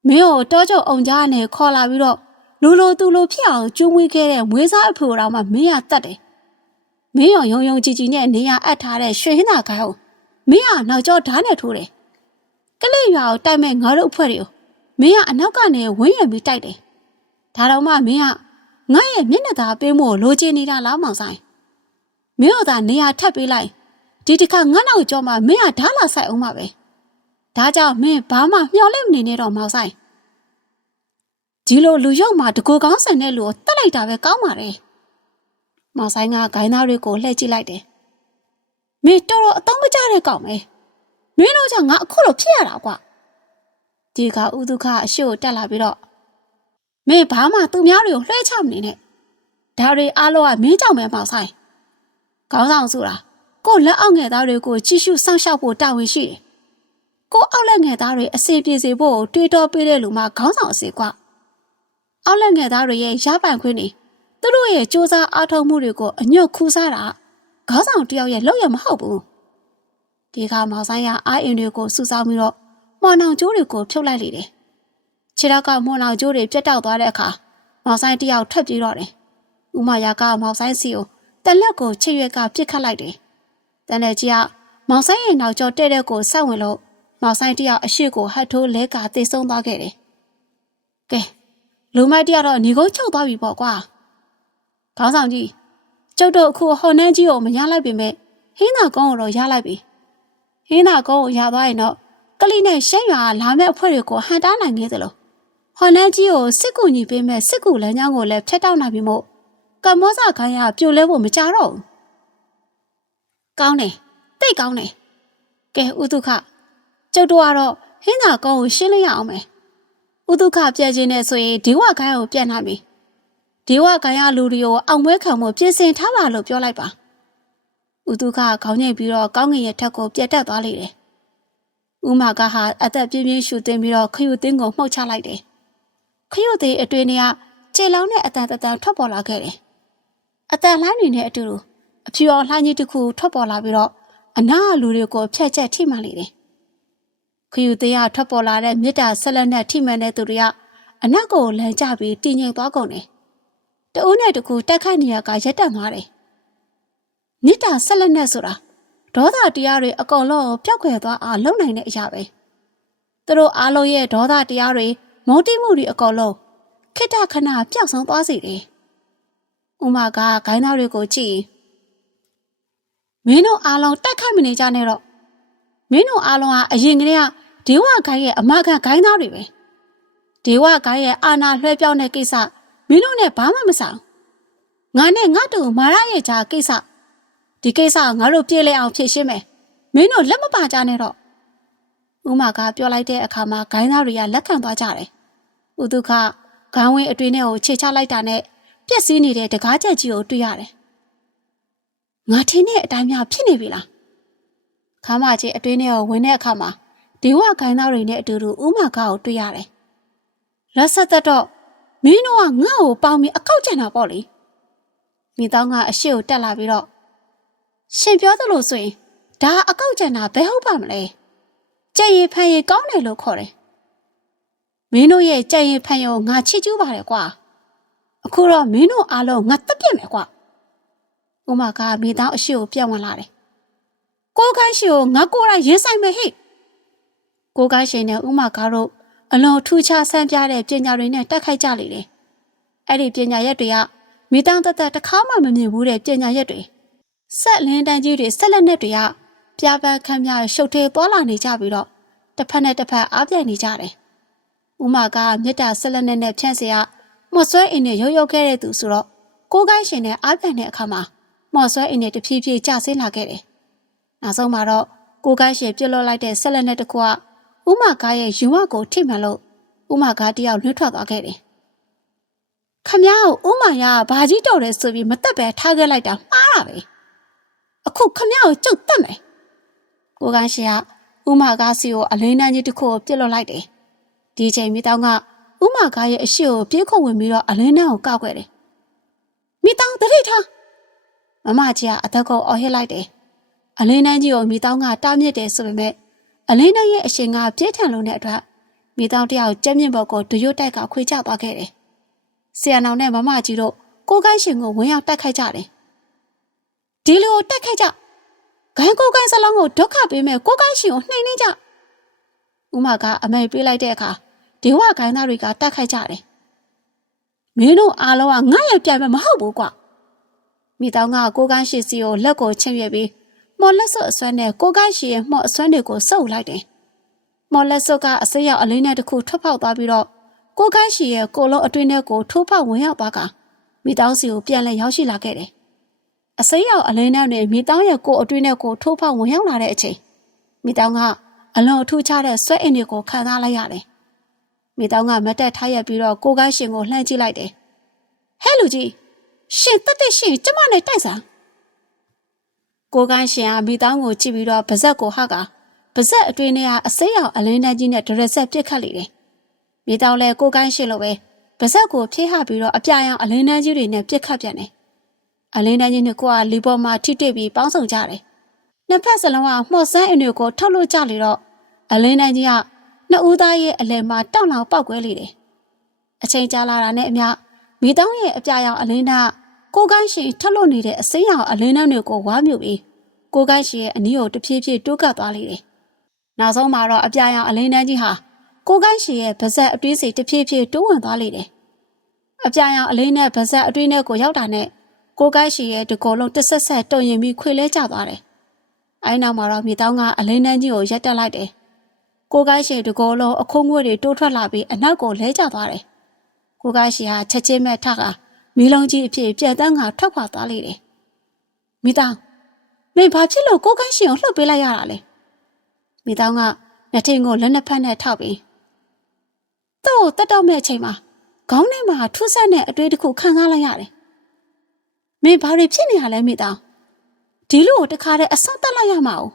မင်းကိုတောချုပ်အောင်ကြားနဲ့ခေါ်လာပြီးတော့လူလိုသူလိုဖြစ်အောင်ကျုံးဝေးခဲ့တဲ့မွေးစားအဖေတော်မှမင်းရတတ်တယ်မင်းရောယုံယုံကြည်ကြည်နဲ့နေရအပ်ထားတဲ့ရွှေဟင်းသာခိုင်းအောင်မင်းကနောက်ကျောဓာတ်နဲ့ထိုးတယ် ကလေးရွာကိုတိုက်မဲ့ငါတို့အဖွဲ့တွေကိုမင်းကအနောက်ကနေဝင်းရံပြီးတိုက်တယ်ဒါတော့မှမင်းကငါ့ရဲ့မျက်နှာသာပေးမို့လိုချင်နေတာလားမောင်ဆိုင်မင်းတို့သာနေရာထပ်ပေးလိုက်ဒီတစ်ခါငါ့နောက်ကျော်မှမင်းကဓာတ်လာဆိုင်အောင်ပါပဲဒါကြောင့်မင်းဘာမှမျှော်လင့်မနေနဲ့တော့မောင်ဆိုင်ဒီလိုလူရုပ်မှာတကူကောင်းဆန်တဲ့လူကိုတတ်လိုက်တာပဲကောင်းပါတယ်မောင်ဆိုင်ကဂိုင်းသားတွေကိုလှည့်ကြည့်လိုက်တယ်မင်းတော်တော်အတော့မကြတဲ့ကောင်ပဲ မင်းတို့ကြောင့်ငါအခုလိုဖြစ်ရတာကွာဒီကဥဒုခအရှိကိုတက်လာပြီးတော့မင်းဘာမှသူများတွေကိုလွှဲချမနေနဲ့ဒါတွေအားလုံးကမင်းကြောင့်ပဲမောင်ဆိုင်ခေါင်းဆောင်ဆိုတာကိုလက်အောက်ငယ်သားတွေကိုကြည့်ရှုစောင့်ရှောက်ဖို့တာဝန်ရှိတယ်ကိုအောက်လက်ငယ်သားတွေအစီပြေစေဖို့တွေးတောပေးတဲ့လူမှခေါင်းဆောင်အစီကွာအောက်လက်ငယ်သားတွေရဲ့ရပိုင်ခွင့်တွေသူတို့ရဲ့စ조사အားထုတ်မှုတွေကိုအညွတ်ခူးစားတာခေါင်းဆောင်တယောက်ရဲ့လောက်ရမဟုတ်ဘူး ဒီကမောင်ဆိုင်ရအာအင်တွေကိုစူဆောင်းပြီးတော့မော်နောင်ကျိုးတွေကိုဖြုတ်လိုက်လေတယ်ခြေထောက်ကမော်နောင်ကျိုးတွေပြတ်တောက်သွားတဲ့အခါမောင်ဆိုင်တယောက်ထွက်ပြေးတော့တယ်ဥမာယာကမောင်ဆိုင်စီကိုတလက်ကိုချစ်ရွက်ကပြစ်ခတ်လိုက်တယ်တန်တဲ့ကြီးကမောင်ဆိုင်ရဲ့နောက်ကျောတဲ့တဲ့ကိုစောက်ဝင်လို့မောင်ဆိုင်တယောက်အရှိကိုဟတ်ထိုးလဲကာတေဆုံးသွားခဲ့တယ်ကဲလူမိုက်တယောက်တော့ညီကုန်းချုပ်သွားပြီပေါ့ကွာခေါင်းဆောင်ကြီးကျုပ်တို့အခုဟော်နှန်းကြီးကိုမရလိုက်ပေမဲ့ဟင်းသာကုန်းကိုတော့ရလိုက်ပြီ ဟင်းသာကုန်းကိုရသွားရင်တော့ကလိနဲ့ရှမ်းရွာလာမဲ့အဖွဲ့တွေကိုဟန်တားနိုင်ခဲ့သလိုဟော်နှန်းကြီးကိုစစ်ကူညီပေးမဲ့စစ်ကူလမ်းကြောင်းကိုလည်းဖျက်တောက်နိုင်ပြီမို့ကမ္ဘောဇခိုင်းရပြိုလဲဖို့မကြတော့ဘူးကောင်းတယ်တိတ်ကောင်းတယ်ကဲဥဒုခကျုပ်တို့ကတော့ဟင်းသာကုန်းကိုရှင်းလိုက်ရအောင်မယ်ဥဒုခပြည့်ခြင်းနဲ့ဆိုရင်ဒီဝခိုင်းကိုပြတ်နိုင်ပြီဒီဝခိုင်းရလူတွေကိုအောင်ပွဲခံမှုပြင်ဆင်ထားပါလို့ပြောလိုက်ပါ ဥဒုခခေါင်းငိတ်ပြီးတော့ကောင်းငင်ရဲ့ထက်ကိုပြတ်တက်သွားလိမ့်တယ်ဥမာကဟာအသက်ပြင်းပြင်းရှူတင်ပြီးတော့ခရုသင်းကိုမှုတ်ချလိုက်တယ်ခရုသင်းအတွင်းကခြေလောင်းနဲ့အတန်တန်ထွက်ပေါ်လာခဲ့တယ်အတန်လှိုင်းတွေနဲ့အတူတူအဖြူအောင်လှိုင်းကြီးတစ်ခုထွက်ပေါ်လာပြီးတော့အနားလူတွေကိုဖျက်ချက်ထိမှန်လေတယ်ခယူသေးကထွက်ပေါ်လာတဲ့မြစ်တာဆက်လက်နဲ့ထိမှန်တဲ့သူတွေကအနောက်ကိုလမ်းကျပြီးတည်ငြိမ်သွားကုန်တယ်တအုပ်နဲ့တကူတက်ခိုက်နေရကရက်တက်သွားတယ် မြစ်တာဆက်လက်နဲ့ဆိုတာဒေါသတရားတွေအကုန်လုံးပျောက်ကွယ်သွားအောင်လုပ်နိုင်တဲ့အရာပဲသူတို့အားလုံးရဲ့ဒေါသတရားတွေမုန်းတိမှုတွေအကုန်လုံးခိတ္တခဏပျောက်ဆုံးသွားစေတယ်ဥမာကဂိုင်းသားတွေကိုကြည့်မင်းတို့အားလုံးတက်ခတ်မနေကြနဲ့တော့မင်းတို့အားလုံးဟာအရင်ကတည်းကဒေဝဂိုင်းရဲ့အမခံဂိုင်းသားတွေပဲဒေဝဂိုင်းရဲ့အာနာလွှဲပြောင်းတဲ့ကိစ္စမင်းတို့နဲ့ဘာမှမဆိုင်ငါနဲ့ငါတူမာရရဲ့ကြားကိစ္စ ဒီကိစ္စငါတို့ပြေးလဲအောင်ဖြေရှင်းမယ်မင်းတို့လက်မပါကြနဲ့တော့ဥမာကပြောလိုက်တဲ့အခါမှာဂိုင်းသားတွေကလက်ခံသွားကြတယ်ဥဒုခခေါင်းဝင်းအတွင်းထဲကိုခြေချလိုက်တာနဲ့ပြက်စီးနေတဲ့တကားချက်ကြီးကိုတွေ့ရတယ်ငါထင်းတဲ့အတိုင်းများဖြစ်နေပြီလားခါမကြီးအတွင်းထဲကိုဝင်တဲ့အခါမှာဒေဝခိုင်းသားတွေနဲ့အတူတူဥမာကားကိုတွေ့ရတယ်လက်ဆက်သက်တော့မင်းတို့ကငါ့ကိုပေါင်းပြီးအကောက်ကျန်တာပေါ့လေမိသားကအရှိကိုတက်လာပြီးတော့ ရှင်ပြောသလိုဆိုရင်ဒါအကောက်ကျန်တာဘယ်ဟုတ်ပါမလဲကြက်ရည်ဖန်ရည်ကောင်းတယ်လို့ခေါ်တယ်မင်းတို့ရဲ့ကြက်ရည်ဖန်ရည်ကိုငါချစ်ကျူးပါတယ်ကွာအခုတော့မင်းတို့အားလုံးငါတက်ပြက်မယ်ကွာဥမာကမိသားအရှိကိုပြတ်ဝင်လာတယ်ကိုကိုင်းရှိကိုငါကိုယ်တိုင်ရင်ဆိုင်မယ်ဟိကိုကိုင်းရှင်နဲ့ဥမာကားတို့အလွန်ထူးခြားဆန်းပြတဲ့ပညာတွေနဲ့တက်ခိုက်ကြလေတယ်အဲ့ဒီပညာရက်တွေကမိသားတသက်တစ်ခါမှမမြင်ဘူးတဲ့ပညာရက်တွေ ဆက်လင်းတန်းကြီးတွေဆက်လက်နဲ့တွေကပြပန်းခမ်းများရှုပ်ထွေးပေါ်လာနေကြပြီးတော့တစ်ဖက်နဲ့တစ်ဖက်အားပြိုင်နေကြတယ်။ဥမာကမြတ်တာဆက်လက်နဲ့နဲ့ဖြန့်စရာမော်ဆွဲအင်းနဲ့ရုပ်ရုပ်ခဲ့တဲ့သူဆိုတော့ကိုကိုင်းရှင်နဲ့အားပြိုင်တဲ့အခါမှာမော်ဆွဲအင်းနဲ့တဖြည်းဖြည်းကျဆင်းလာခဲ့တယ်။နောက်ဆုံးမှာတော့ကိုကိုင်းရှင်ပြစ်လွတ်လိုက်တဲ့ဆက်လက်နဲ့တကွဥမာကရဲ့ယူဝကိုထိမှန်လို့ဥမာကတယောက်လွတ်ထွက်သွားခဲ့တယ်။ခမ ्या ကိုဥမာရကဘာကြီးတော်တယ်ဆိုပြီးမတက်ပဲထားခဲ့လိုက်တာမှားတာပဲ။ အခုခမ ्या ကိုကြုတ်တက်မယ်ကိုကိုင်းရှင်ကဥမာကားစီကိုအလင်းတန်းကြီးတစ်ခုကိုပြစ်လွတ်လိုက်တယ်ဒီချိန်မိတောင်းကဥမာကားရဲ့အရှိကိုပြေးခုံဝင်ပြီးတော့အလင်းတန်းကိုကောက်ွယ်တယ်မိတောင်းတတိထားမမကြီးကအသက်ကိုအော်ဟစ်လိုက်တယ်အလင်းတန်းကြီးကိုမိတောင်းကတားမြစ်တယ်ဆိုပေမဲ့အလင်းတန်းရဲ့အရှင်ကပြည့်ထန်လုံးတဲ့အတွက်မိတောင်းတယောက်ကျက်မြင့်ဘော်ကိုဒရွတ်တိုက်ကခွေချသွားခဲ့တယ်။ဆီယနောင်နဲ့မမကြီးတို့ကိုကိုင်းရှင်ကိုဝင်ရောက်တိုက်ခိုက်ကြတယ်။ ဒီလိုတိုက်ခိုက်ကြ။ဂိုင်းကိုကိုင်းစလုံးကိုဒုက္ခပေးမဲ့ကိုကိုင်းရှင်ကိုနှိမ်နှင်းကြ။ဥမာကအမေပေးလိုက်တဲ့အခါဒေဝဂိုင်းသားတွေကတိုက်ခိုက်ကြတယ်။မင်းတို့အားလုံးကငါ့ရဲ့ပြန်မဟုတ်ဘူးကွာ။မိတောင်းကကိုကိုင်းရှင်စီကိုလက်ကိုချင်းပြပြီးမော်လက်စွပ်အစွမ်းနဲ့ကိုကိုင်းရှည်ရဲ့မော့အစွမ်းတွေကိုစုပ်လိုက်တယ်။မော်လက်စွပ်ကအစိရောက်အလေးနဲ့တစ်ခုထွက်ပေါက်သွားပြီးတော့ကိုကိုင်းရှည်ရဲ့ကိုလုံးအတွင်းထဲကိုထိုးပေါက်ဝင်ရောက်သွားကမိတောင်းစီကိုပြန်လဲရောက်ရှိလာခဲ့တယ်။ အစိရောက်အလေးနဲ့နဲ့မိတောင်းရဲ့ကိုအတွင်းထဲကိုထိုးပေါက်ဝင်ရောက်လာတဲ့အချိန်မိတောင်းကအလွန်အထူးခြားတဲ့ဆွဲအင်တွေကိုခံစားလိုက်ရတယ်။မိတောင်းကမတက်ထားရပြီးတော့ကိုကိုင်းရှင်ကိုလှမ်းကြည့်လိုက်တယ်။ဟဲ့လူကြီးရှင်တက်တက်ရှင်ကျမနဲ့တိုက်စားကိုကိုင်းရှင်ကမိသားကိုကြည့်ပြီးတော့ပါဇက်ကိုဟကပါဇက်အတွင်းထဲကအစိမ်းရောင်အလင်းတန်းကြီးနဲ့ဒရက်ဆက်ပြစ်ခတ်လိုက်တယ်။မိသားလည်းကိုကိုင်းရှင်လိုပဲပါဇက်ကိုဖြည့်ဟပြီးတော့အပြာရောင်အလင်းတန်းကြီးတွေနဲ့ပြစ်ခတ်ပြန်တယ်။ အလင်းတန်းကြီးနှစ်ခုကလီပေါ်မှာထိတွေ့ပြီးပေါင်းစုံကြတယ်။နှစ်ဖက်စလုံးကမှော့ဆန်းအင်တွေကိုထုတ်လို့ကြလေတော့အလင်းတန်းကြီးကနှစ်ဦးသားရဲ့အလယ်မှာတောက်လောင်ပောက်ကွဲလေတယ်။အချိန်ကြာလာတာနဲ့အမျှမိတောင်းရဲ့အပြာရောင်အလင်းတန်းကိုကိုင်းရှင်ထုတ်လို့နေတဲ့အစိမ်းရောင်အလင်းတန်းတွေကိုဝါမြုပ်ပြီးကိုကိုင်းရှင်ရဲ့အနီးကိုတဖြည်းဖြည်းတိုးကပ်သွားလေတယ်။နောက်ဆုံးမှာတော့အပြာရောင်အလင်းတန်းကြီးဟာကိုကိုင်းရှင်ရဲ့ပါဇက်အတွေးစီတဖြည်းဖြည်းတိုးဝင်သွားလေတယ်။အပြာရောင်အလင်းနဲ့ပါဇက်အတွေးနဲ့ကိုရောက်တာနဲ့ ကိုကိုင်းရှင်ရဲ့ဒီကိုယ်လုံးတစ်ဆက်ဆက်တုံရင်ပြီးခွေလဲကျသွားတယ်။အဲဒီနောက်မှာတော့မြေတောင်းကအလင်းတန်းကြီးကိုရက်တက်လိုက်တယ်။ကိုကိုင်းရှင်ဒီကိုယ်လုံးအခုံးငွေတွေတိုးထွက်လာပြီးအနောက်ကိုလဲကျသွားတယ်။ကိုကိုင်းရှင်ဟာချက်ချင်းမဲ့ထကမီးလုံးကြီးအဖြစ်ပြက်တန်းကထွက်ခွာသွားလေတယ်။မိတောင်းမင်းဘာဖြစ်လို့ကိုကိုင်းရှင်ကိုလှုပ်ပေးလိုက်ရတာလဲ။မိတောင်းကလက်ထင်ကိုလက်နှစ်ဖက်နဲ့ထောက်ပြီးသူ့ကိုတတ်တော့မဲ့အချိန်မှာခေါင်းထဲမှာထူးဆန်းတဲ့အတွေ့အတစ်ခုခံစားလိုက်ရတယ်။ မင်းဘာတွေဖြစ်နေရလဲမိတောင်းဒီလိုကိုတခါတည်းအဆတ်တက်လိုက်ရမှာ哦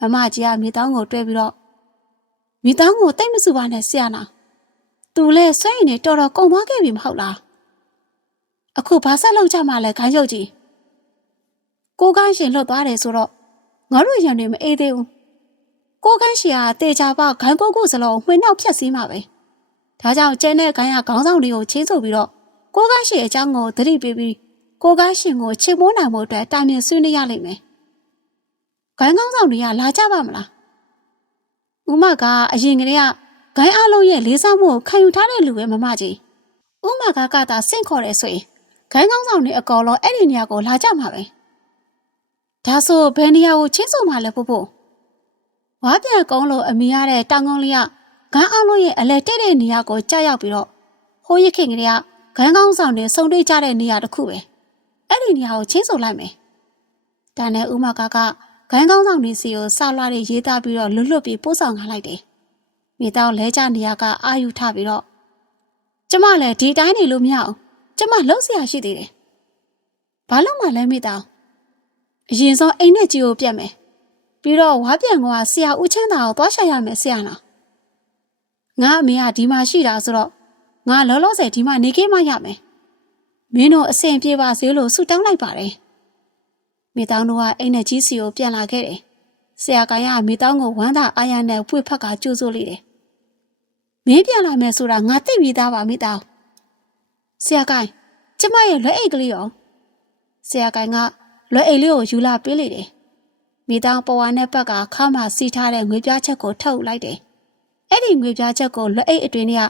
မမကြီးကမိတောင်းကိုတွဲပြီးတော့မိတောင်းကိုတိတ်မစုပါနဲ့ဆရာနာသူလည်းစွန့်ရင်နေတော်တော်ကုံသွားခဲ့ပြီမဟုတ်လားအခုဘာဆက်လုပ်ကြမှာလဲခိုင်းချုပ်ကြီးကိုကိုင်းရှင်လွတ်သွားတယ်ဆိုတော့ငါတို့ရံတွေမအေးသေးဘူးကိုကိုင်းရှင်ကတေချာပေါက်ခိုင်းပုတ်ကုစလုံးမှွေနှောက်ဖြတ်စည်းမှာပဲဒါကြောင့်ကျဲတဲ့ခိုင်းရခေါင်းဆောင်တွေကိုချင်းဆိုပြီးတော့ကိုကိုင်းရှင်အကြောင်းကိုသတိပေးပြီး ကိုကိုင်းရှင်ကိုချေမိုးနိုင်မှုအတွက်တာမြင်ဆွေးနွေးရလိမ့်မယ်ဂိုင်းကောင်းဆောင်တွေကလာကြပါမလားဥမကအရင်ကတည်းကဂိုင်းအလုံးရဲ့လေးစားမှုကိုခံယူထားတဲ့လူပဲမမကြီးဥမကကသာစင့်ခေါ်တယ်ဆိုရင်ဂိုင်းကောင်းဆောင်တွေအကောင်လုံးအဲ့ဒီနေရာကိုလာကြမှာပဲဒါဆိုဘယ်နေရာကိုချင်းစုံမှလဲဖို့ဖို့ဝါပြန်ကုန်းလို့အမိရတဲ့တောင်ကုန်းလေးကဂိုင်းအောင်လုံးရဲ့အလဲတဲ့တဲ့နေရာကိုကြားရောက်ပြီးတော့ဟိုးရခင်ကလေးကဂိုင်းကောင်းဆောင်တွေစုံတွေ့ကြတဲ့နေရာတစ်ခုပဲ အဲ့ဒီနေရာကိုချင်းဆိုလိုက်မယ်။ဒါနဲ့ဦးမကကခိုင်းကောင်းဆောင်နေစီကိုဆောက်လာတဲ့ရေးသားပြီးတော့လွတ်လွတ်ပြီးပို့ဆောင်လာလိုက်တယ်။မိသားလဲကြနေရာကအာယူထပြီးတော့ကျမလည်းဒီတိုင်းနေလို့မရအောင်ကျမလှုပ်ဆရာရှိသေးတယ်။ဘာလို့မှလဲမိသားအရင်ဆုံးအိမ်နဲ့ကြီးကိုပြတ်မယ်။ပြီးတော့ဝါပြန်ကွာဆရာဦးချမ်းသာကိုသွားရှာရမယ်ဆရာလား။ငါအမေကဒီမှာရှိတာဆိုတော့ငါလောလောဆယ်ဒီမှာနေခဲ့မှရမယ်။ မင်းတို့အဆင်ပြေပါစေလို့ဆုတောင်းလိုက်ပါတယ်။မိသားတို့ကအိမ်နဲ့ကြီးစီကိုပြန်လာခဲ့တယ်။ဆရာကရမိသားကိုဝမ်းသာအားရနဲ့ဖွေဖက်ကကြိုးစိုးလိုက်တယ်။မင်းပြန်လာမယ်ဆိုတာငါသိပြီးသားပါမိသား။ဆရာကိုင်းကျမရဲ့လွယ်အိတ်ကလေးရောဆရာကိုင်ကလွယ်အိတ်လေးကိုယူလာပေးလိုက်တယ်မိသားပဝါနဲ့ဘက်ကခါမှစီထားတဲ့ငွေပြားချက်ကိုထုတ်လိုက်တယ်အဲ့ဒီငွေပြားချက်ကိုလွယ်အိတ်အတွင်းက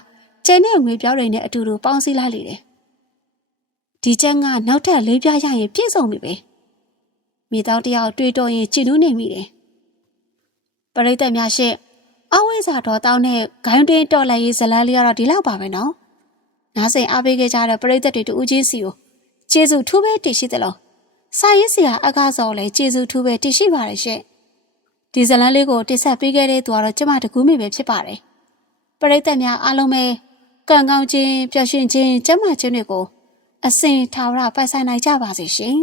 ကျန်တဲ့ငွေပြားတွေနဲ့အတူတူပေါင်းစည်းလိုက်လိုက်တယ် ဒီချက်ကနောက်ထပ်လေးပြားရရင်ပြည့်စုံပြီပဲမိသားတယောက်တွေ့တော့ရင်ကြည်နူးနေမိတယ်ပရိသတ်များရှင့်အဝိဇ္ဇာတော်တောင်းတဲ့ဂိုင်းတင်းတော်လိုက်ရေးဇလန်းလေးကတော့ဒီလောက်ပါပဲနော်နားစိန်အားပေးခဲ့ကြတဲ့ပရိသတ်တွေတူဦးချင်းစီကိုကျေးဇူးထူးပဲတည်ရှိသလားစာရေးဆရာအကားစော်လည်းကျေးဇူးထူးပဲတည်ရှိပါတယ်ရှင့်ဒီဇလန်းလေးကိုတိဆက်ပေးခဲ့တဲ့သူကတော့ကျမတကူးမိပဲဖြစ်ပါတယ်ပရိသတ်များအားလုံးပဲကံကောင်းခြင်းပျော်ရွှင်ခြင်းကျမ်းမာခြင်းတွေကို အစဉ်ထာဝရပိုင်ဆိုင်နိုင်ကြပါစေရှင်